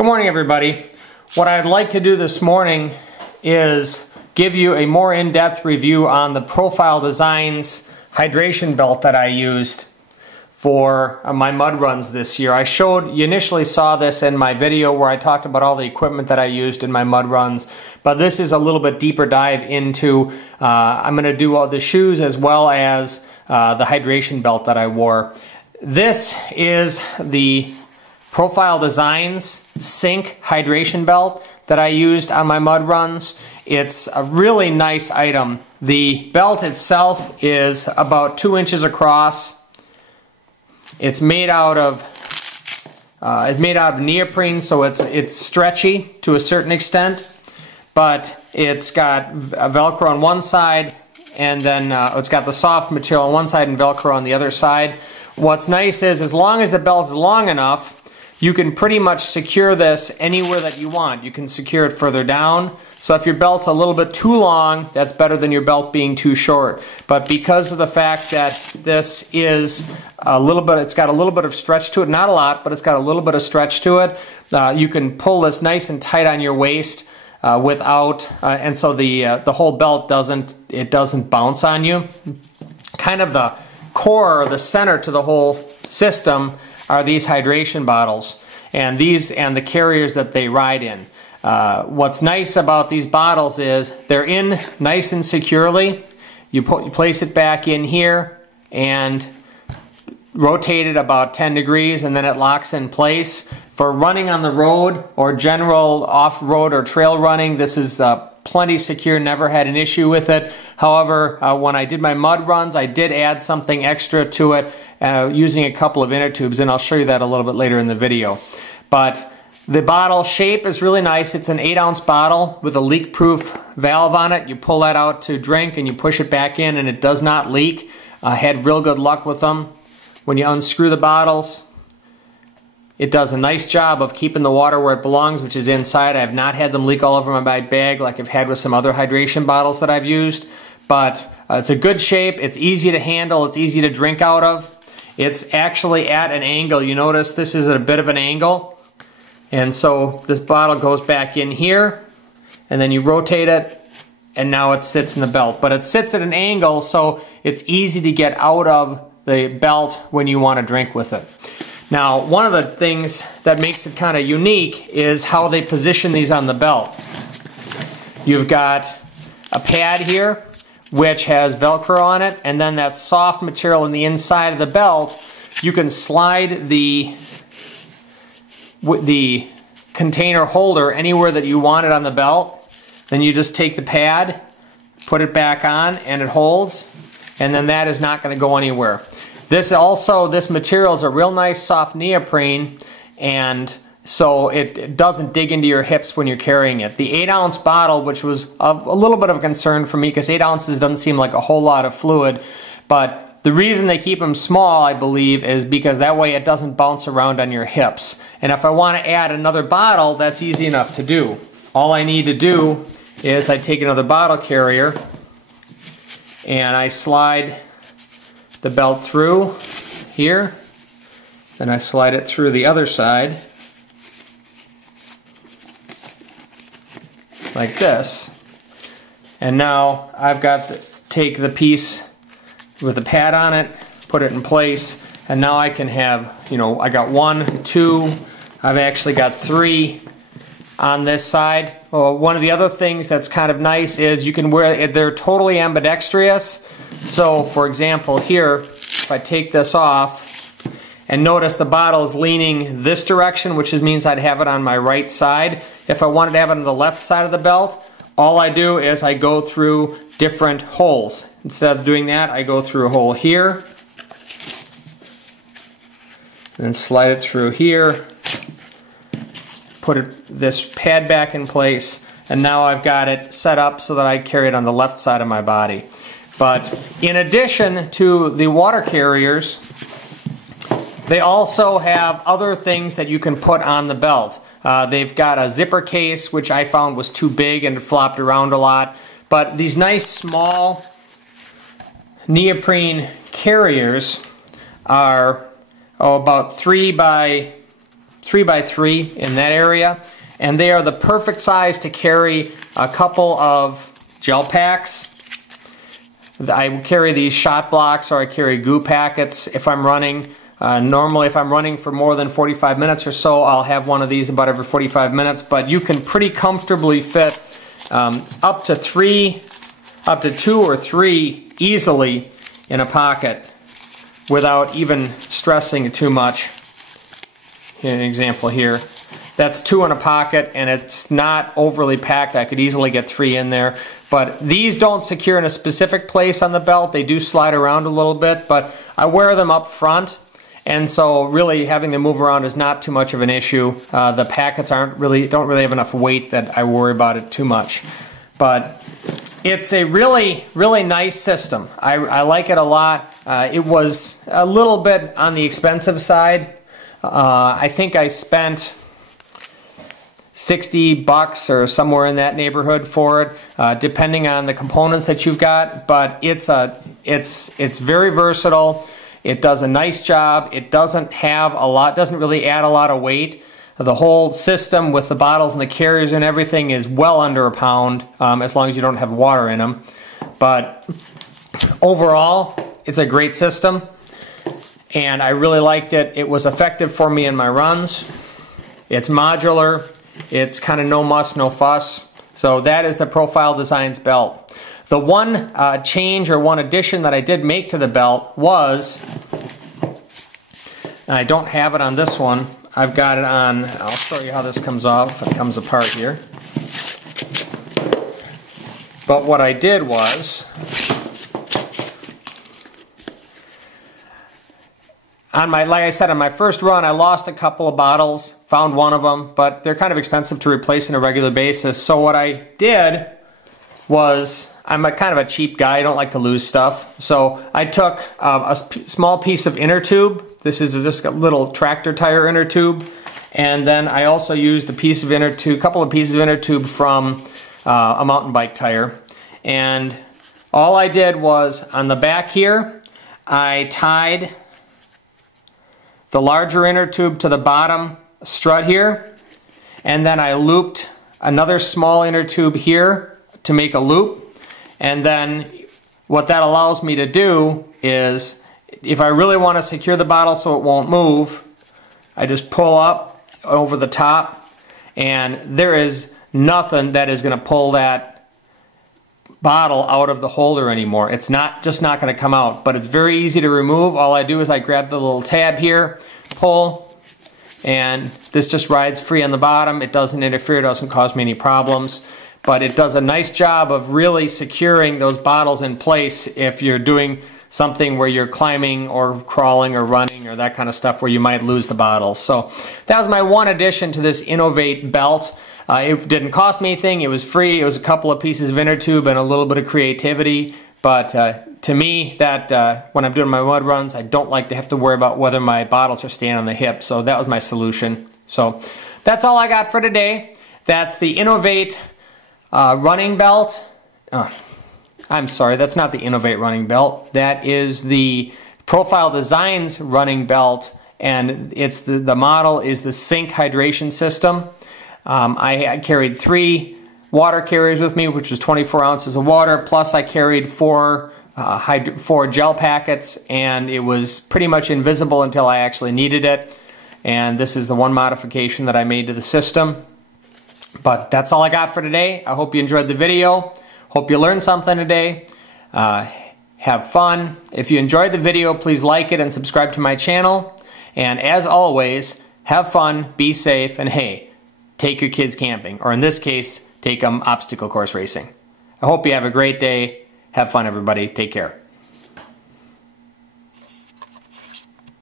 Good morning, everybody. What I'd like to do this morning is give you a more in-depth review on the Profile Designs hydration belt that I used for my mud runs this year. You initially saw this in my video where I talked about all the equipment that I used in my mud runs, but this is a little bit deeper dive into, I'm going to do all the shoes as well as the hydration belt that I wore. This is the Profile Designs Sync hydration belt that I used on my mud runs. It's a really nice item. The belt itself is about 2 inches across. It's made out of neoprene, so it's stretchy to a certain extent, but it's got Velcro on one side, and then it's got the soft material on one side and Velcro on the other side. What's nice is, as long as the belt is long enough, you can pretty much secure this anywhere that you want. You can secure it further down. So if your belt's a little bit too long, that's better than your belt being too short. But because of the fact that this is it's got a little bit of stretch to it, not a lot, but it's got a little bit of stretch to it, you can pull this nice and tight on your waist and so the whole belt doesn't bounce on you. Kind of the core or the center to the whole system are these hydration bottles and the carriers that they ride in. What's nice about these bottles is they're in nice and securely. You place it back in here and rotate it about 10 degrees and then it locks in place. For running on the road or general off-road or trail running, this is plenty secure, never had an issue with it. However, when I did my mud runs, I did add something extra to it using a couple of inner tubes, and I'll show you that a little bit later in the video. But the bottle shape is really nice. It's an 8-ounce bottle with a leak-proof valve on it. You pull that out to drink and you push it back in and it does not leak. I had real good luck with them. When you unscrew the bottles, it does a nice job of keeping the water where it belongs, which is inside. I have not had them leak all over my bag like I've had with some other hydration bottles that I've used. But it's a good shape. It's easy to handle. It's easy to drink out of. It's actually at an angle. You notice this is at a bit of an angle. And so this bottle goes back in here, and then you rotate it, and now it sits in the belt. But it sits at an angle, so it's easy to get out of the belt when you want to drink with it. Now, one of the things that makes it kind of unique is how they position these on the belt. You've got a pad here, which has Velcro on it, and then that soft material in the inside of the belt. You can slide the container holder anywhere that you want it on the belt. Then you just take the pad, put it back on, and it holds, and then that is not going to go anywhere. This material is a real nice soft neoprene, and so it doesn't dig into your hips when you're carrying it. The 8-ounce bottle, which was a little bit of a concern for me because 8 ounces doesn't seem like a whole lot of fluid, but the reason they keep them small, I believe, is because that way it doesn't bounce around on your hips. And if I want to add another bottle, that's easy enough to do. All I need to do is I take another bottle carrier and I slide the belt through here, then I slide it through the other side like this, and now I've got to take the piece with the pad on it, put it in place, and now I can have, I got 1, 2, I've actually got 3 on this side. Well, one of the other things that's kind of nice is you can wear it, they're totally ambidextrous. So, for example, here, if I take this off, and notice the bottle is leaning this direction, which means I'd have it on my right side. If I wanted to have it on the left side of the belt, all I do is I go through different holes. Instead of doing that, I go through a hole here, and slide it through here, put this pad back in place, and now I've got it set up so that I carry it on the left side of my body. But in addition to the water carriers, they also have other things that you can put on the belt. They've got a zipper case, which I found was too big and it flopped around a lot. But these nice small neoprene carriers are about 3 by 3x3 in that area, and they are the perfect size to carry a couple of gel packs. I carry these shot blocks, or I carry goo packets if I'm running. Normally if I'm running for more than 45 minutes or so, I'll have one of these about every 45 minutes, but you can pretty comfortably fit up to 2 or 3 easily in a pocket without even stressing too much. Here's an example here. That's 2 in a pocket, and it's not overly packed. I could easily get 3 in there. But these don't secure in a specific place on the belt. They do slide around a little bit, but I wear them up front, and so really having them move around is not too much of an issue. The packets don't really have enough weight that I worry about it too much. But it's a really, really nice system. I like it a lot. It was a little bit on the expensive side. I think I spent $60 or somewhere in that neighborhood for it, depending on the components that you've got. But it's very versatile. It does a nice job. It doesn't really add a lot of weight. The whole system with the bottles and the carriers and everything is well under a pound, as long as you don't have water in them. But overall, it's a great system, and I really liked it. It was effective for me in my runs. It's modular. It's kind of no muss, no fuss. So that is the Profile Designs belt. The one change or one addition that I did make to the belt was, and I don't have it on this one, I've got it on, I'll show you how this comes off. It comes apart here. But what I did was, like I said, on my first run, I lost a couple of bottles, found one of them, but they're kind of expensive to replace on a regular basis. So what I did was, I'm kind of a cheap guy, I don't like to lose stuff. So I took a small piece of inner tube. This is just a little tractor tire inner tube. And then I also used a couple of pieces of inner tube from a mountain bike tire. And all I did was, on the back here, I tied the larger inner tube to the bottom strut here, and then I looped another small inner tube here to make a loop. And then what that allows me to do is, if I really want to secure the bottle so it won't move, I just pull up over the top, and there is nothing that is going to pull that bottle out of the holder anymore. It's just not going to come out, but it's very easy to remove. All I do is I grab the little tab here, pull, and this just rides free on the bottom. It doesn't interfere, it doesn't cause me any problems, but it does a nice job of really securing those bottles in place if you're doing something where you're climbing or crawling or running or that kind of stuff where you might lose the bottles. So that was my one addition to this Innovate belt. It didn't cost me anything, it was free, it was a couple of pieces of inner tube and a little bit of creativity, but to me, that when I'm doing my mud runs, I don't like to have to worry about whether my bottles are staying on the hip, so that was my solution. So that's all I got for today. That's the Innovate running belt. I'm sorry, that's not the Innovate running belt. That is the Profile Designs running belt, and it's the model is the Sync hydration system. I carried 3 water carriers with me, which was 24 ounces of water, plus I carried 4 gel packets, and it was pretty much invisible until I actually needed it. And this is the one modification that I made to the system. But that's all I got for today. I hope you enjoyed the video. Hope you learned something today. Have fun. If you enjoyed the video, please like it and subscribe to my channel. And as always, have fun, be safe, and hey, take your kids camping, or in this case, take them obstacle course racing. I hope you have a great day. Have fun, everybody. Take care.